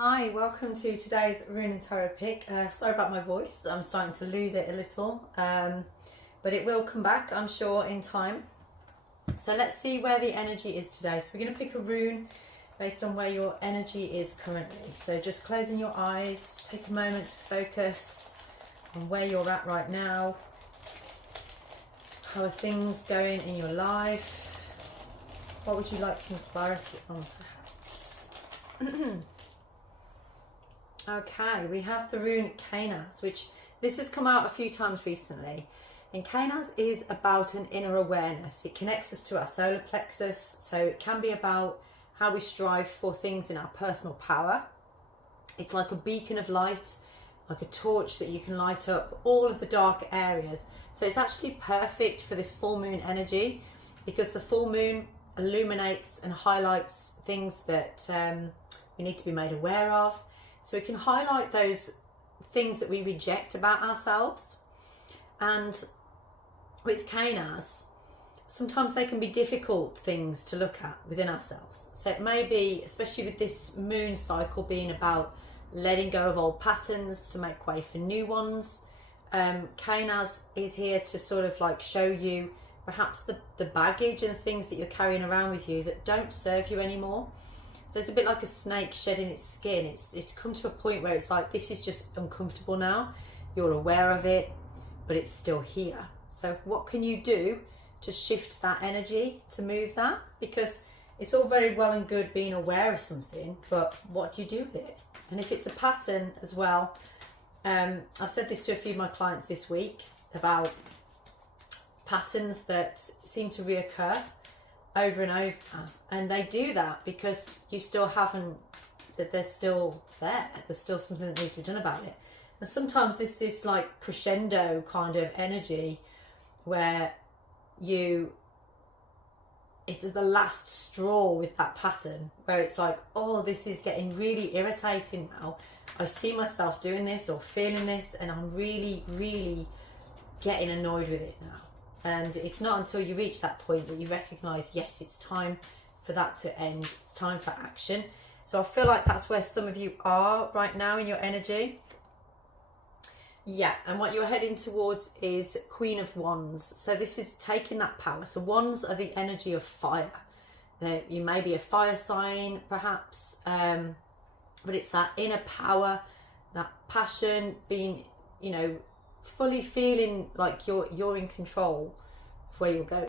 Hi, welcome to today's Rune and Tarot pick. Sorry about my voice, I'm starting to lose it a little, but it will come back, I'm sure, in time. So let's see where the energy is today. So we're going to pick a rune based on where your energy is currently. So just closing your eyes, take a moment to focus on where you're at right now. How are things going in your life? What would you like some clarity on, perhaps? Okay, we have the rune Canas, which this has come out a few times recently. And Canas is about an inner awareness. It connects us to our solar plexus, so it can be about how we strive for things in our personal power. It's like a beacon of light, like a torch that you can light up all of the dark areas. So it's actually perfect for this full moon energy, because the full moon illuminates and highlights things that we need to be made aware of. So it can highlight those things that we reject about ourselves. And with Canas, sometimes they can be difficult things to look at within ourselves. So it may be, especially with this moon cycle being about letting go of old patterns to make way for new ones. Canas is here to sort of like show you perhaps the baggage and things that you're carrying around with you that don't serve you anymore. So it's a bit like a snake shedding its skin. It's come to a point where it's like, this is just uncomfortable now. You're aware of it, but it's still here. So what can you do to shift that energy, to move that? Because it's all very well and good being aware of something, but what do you do with it? And if it's a pattern as well, I've said this to a few of my clients this week about patterns that seem to reoccur over and over, and they do that because you still haven't, that they're still there, there's still something that needs to be done about it. And sometimes this like crescendo kind of energy where it's the last straw with that pattern, where it's like, oh, this is getting really irritating now. I see myself doing this or feeling this, and I'm really getting annoyed with it now. And it's not until you reach that point that you recognise, yes, it's time for that to end. It's time for action. So I feel like that's where some of you are right now in your energy. Yeah, and what you're heading towards is Queen of Wands. So this is taking that power. So wands are the energy of fire. You may be a fire sign, perhaps, but it's that inner power, that passion, being, you know, fully feeling like you're in control of where you're going.